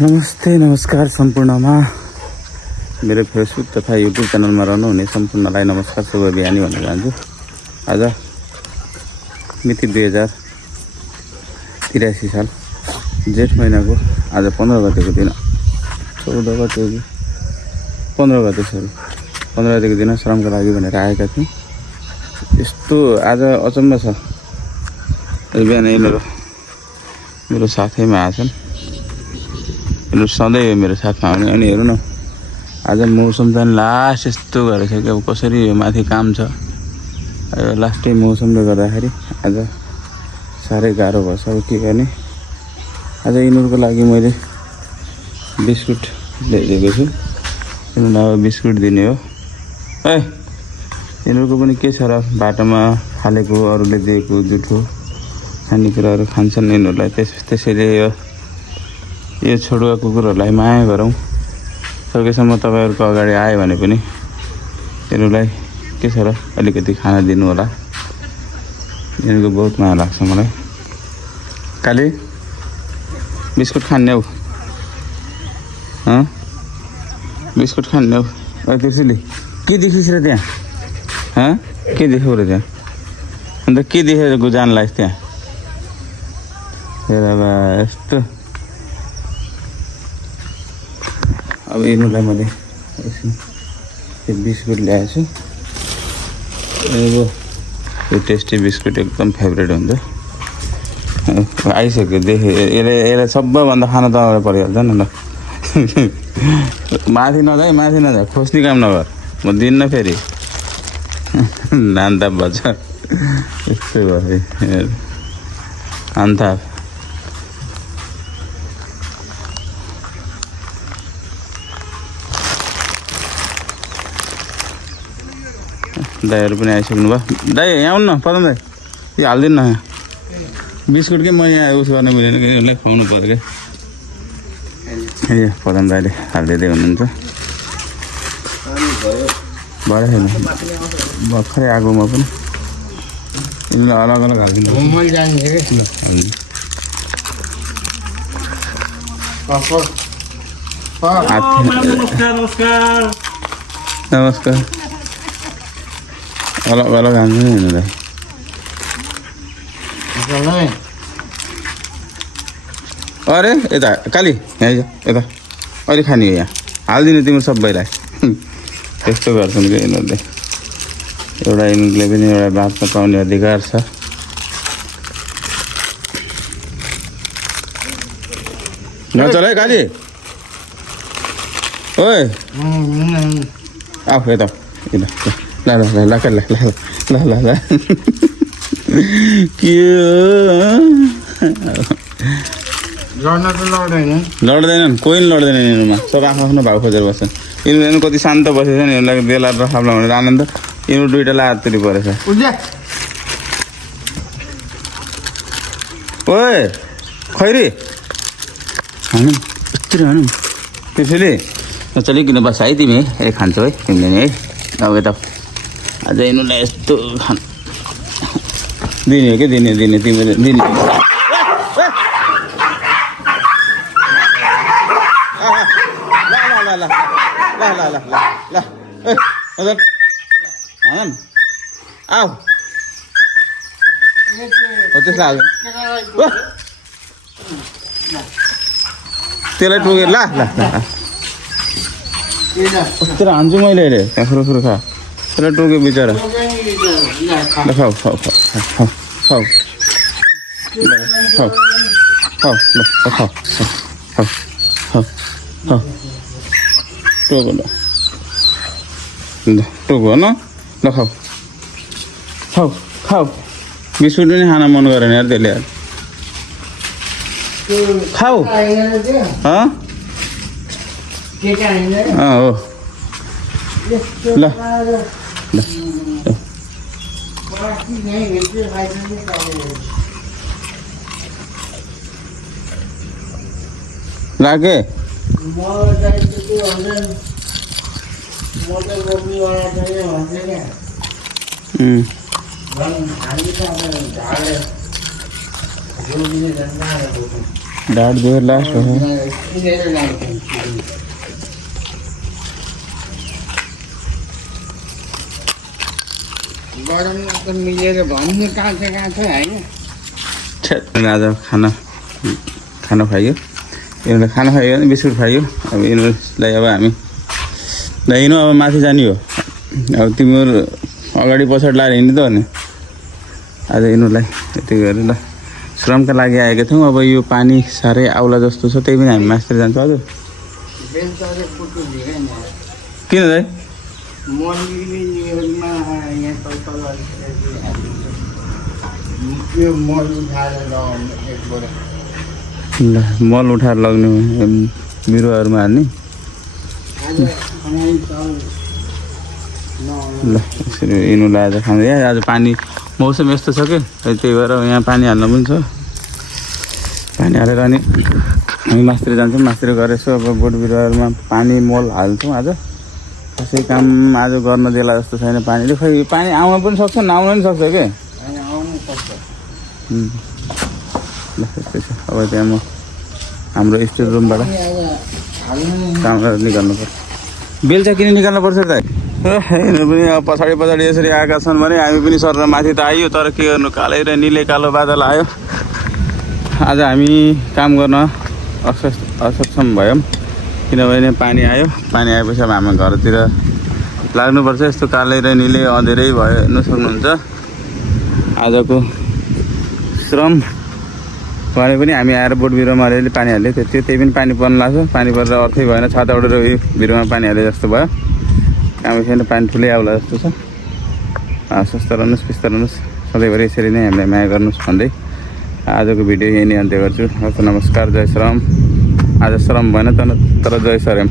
नमस्ते नमस्कार सम्पूर्णमा मेरो फेसबुक तथा युट्युब च्यानलमा रहनुहुने सम्पूर्णलाई नमस्कार शुभ बिहानी भन्न चाहन्छु। आज मिति 2083 साल जेठ महिनाको आज 15 गतेको दिन 14 गते 15 गते 15 गतेको दिन श्रमको लागि भनेर आएका थियौँ। यस्तो आज अचम्म छ, बिहान यिनीहरू मेरो साथैमा आछन्। यिनीहरू सधैँ मेरो साथमा आउने। अनि हेर्नु न, आज मौसम चाहिँ लास्ट यस्तो गरेको छ कि अब कसरी यो माथि काम छ, लास्टै मौसमले गर्दाखेरि आज साह्रै गाह्रो भएछ। अब के गर्ने, आज यिनीहरूको लागि मैले बिस्कुट ल्याइदिएको छु। यिनीहरूलाई अब बिस्कुट दिने हो। यिनीहरूको पनि के छ र, बाटोमा फालेको अरूले दिएको जुठो खानेकुराहरू खान्छन् यिनीहरूलाई। त्यसैले यो छोडुवा कुकुरहरूलाई माया गरौँ। सकेसम्म तपाईँहरूको अगाडि आयो भने पनि यिनीहरूलाई के छ र अलिकति खाना दिनु होला। यिनीहरूको बहुत माया लाग्छ मलाई। काली बिस्कुट खाने हौ, बिस्कुट खाने हौ। तिर्सिली के देखिस् र त्यहाँ, के देख्यौ र त्यहाँ? अन्त के देखेर जान लाग्छ त्यहाँ? हेर बा यस्तो। अब यिनीहरूलाई मैले यो बिस्कुट ल्याएको छु। यो टेस्टी बिस्कुट एकदम फेभरेट हुन्छ। आइसक्यो देखेँ, यसलाई सबैभन्दा खाना त अगाडि परिहाल्छ नि त। माथि नजा, खोज्ने काम नगर, म दिन्न फेरि। नान्ता बच्छ यस्तै भयो अन्त। दाईहरू पनि आइसक्नु भयो। दाई यहाँ आउनु न, पदम दाई यो हालिदिनु न यहाँ बिस्कुट। के म यहाँ उस गर्न मिलेन कि यसलाई खुवाउनु पऱ्यो क्या। ए पदम दाईले हालिदिँदै हुनुहुन्छ। भरे छैन भर्खरै आगोमा पनि यिनीहरूलाई अलग अलग हालिदिनु। नमस्कार। अलग अलग हाल्नु नि यिनीहरूलाई। अरे यता काली यहाँ यता अहिले खाने हो, यहाँ हालिदिनु तिम्रो सबैलाई। त्यस्तो गर्छन् कि यिनीहरूले। यिनीहरूले पनि एउटा बातमा पाउने अधिकार छ। नचल है काली, ओए आऊ यता ल ल ल ल के लड्दैनन्, कोही पनि लड्दैन यिनीहरूमा। सब आफ्नो भाउ खोजेर बस्छन्। यिनीहरू कति शान्त बसेछ नि, यिनीहरूलाई बेला र खाप्ला भनेर आनन्द। यिनीहरू दुइटालाई हाततिर परेछ। ओए खैरी हानु यस्तरी हानु त्यसैले नचलिकन बस है तिमी। खान्छौ है तिमीले नि है। अब यता आज यिनीहरूलाई यस्तो दिने हो कि दिने तिमीले दिने। आऊ त्यसलाई त्यसलाई टोकेर ल तर हान्छु मैले अहिले। त्यहाँ सुरु खा, त्यसलाई टोक्यो बिचरा। ल खाऊ खाऊ खाऊ खाऊ खाऊ खाऊ खाऊ ल खाऊ खाऊ खाऊ खाऊ टोको ल टोको न ल खाऊ खाऊ खाऊ। बिस्कुट पनि खान मन गरेन यार त्यसले यार। खाऊ हो ल ल लागे डाँट दियो लास्ट हो गरममा त मिलेर भन्नु कहाँ छ होइन आज खाना खाइयो यिनीहरूले खाना खायो भने बिस्कुट खाइयो अब यिनीहरूलाई अब हामी ल यिनीहरू अब माथि जाने हो अब तिमीहरू अगाडि पछाडि लाएर हिँड्नु त भने आज यिनीहरूलाई यति गरेर ल श्रमका लागि आएका थियौँ अब यो पानी साह्रै आउला जस्तो छ त्यही पनि हामी मास्तिर जान्छौँ हजुर किन दाइ ल मल उठाएर लग्ने बिरुवाहरूमा हाल्ने ल यसरी यिनीहरूलाई आज खाँदै आज पानी मौसम यस्तो छ कि त्यही भएर यहाँ पानी हाल्न पनि छ पानी हालेर अनि हामी मास्तिर जान्छौँ मास्तिर गएर यसो अब बोट बिरुवाहरूमा पानी मल हाल्छौँ आज कसै काम आज गर्न देला जस्तो छैन पानीले खै पानी आउन पनि सक्छ नआउन पनि सक्छ के ल त्यस्तै छ अब त्यहाँ म हाम्रो स्टोर रुमबाट काम गरेर निकाल्नु पर्छ बेलचा किन निकाल्नु पर्छ त यिनीहरू पनि अब पछाडि पछाडि यसरी आएका छन् भने हामी पनि सर माथि त आइयो तर के गर्नु कालै र निलै कालो बादल आयो आज हामी काम गर्न असक्षम भयौँ किनभने पानी आयो पानी आएपछि अब हाम्रो घरतिर लाग्नुपर्छ यस्तो कालै र निलै अँधेरै भयो हेर्नु सक्नुहुन्छ आजको श्रम भने पनि हामी आएर बोट बिरुवामा अलिअलि पानी हाल्यो त्यही पनि पानी पर्नु लाग्छ पानी परेर अर्थै भएन छाता उडेर उयो बिरुवामा पानी हाले जस्तो भयो काम छैन पानी ठुलै आउला जस्तो छ स्वस्थ रहनुहोस् फिस्त रहनुहोस् सधैँभरि यसरी नै हामीलाई माया गर्नुहोस् भन्दै आजको भिडियो यही नै अन्त्य गर्छु हस् नमस्कार जय श्रम आज श्रम भएन तर जय श्रम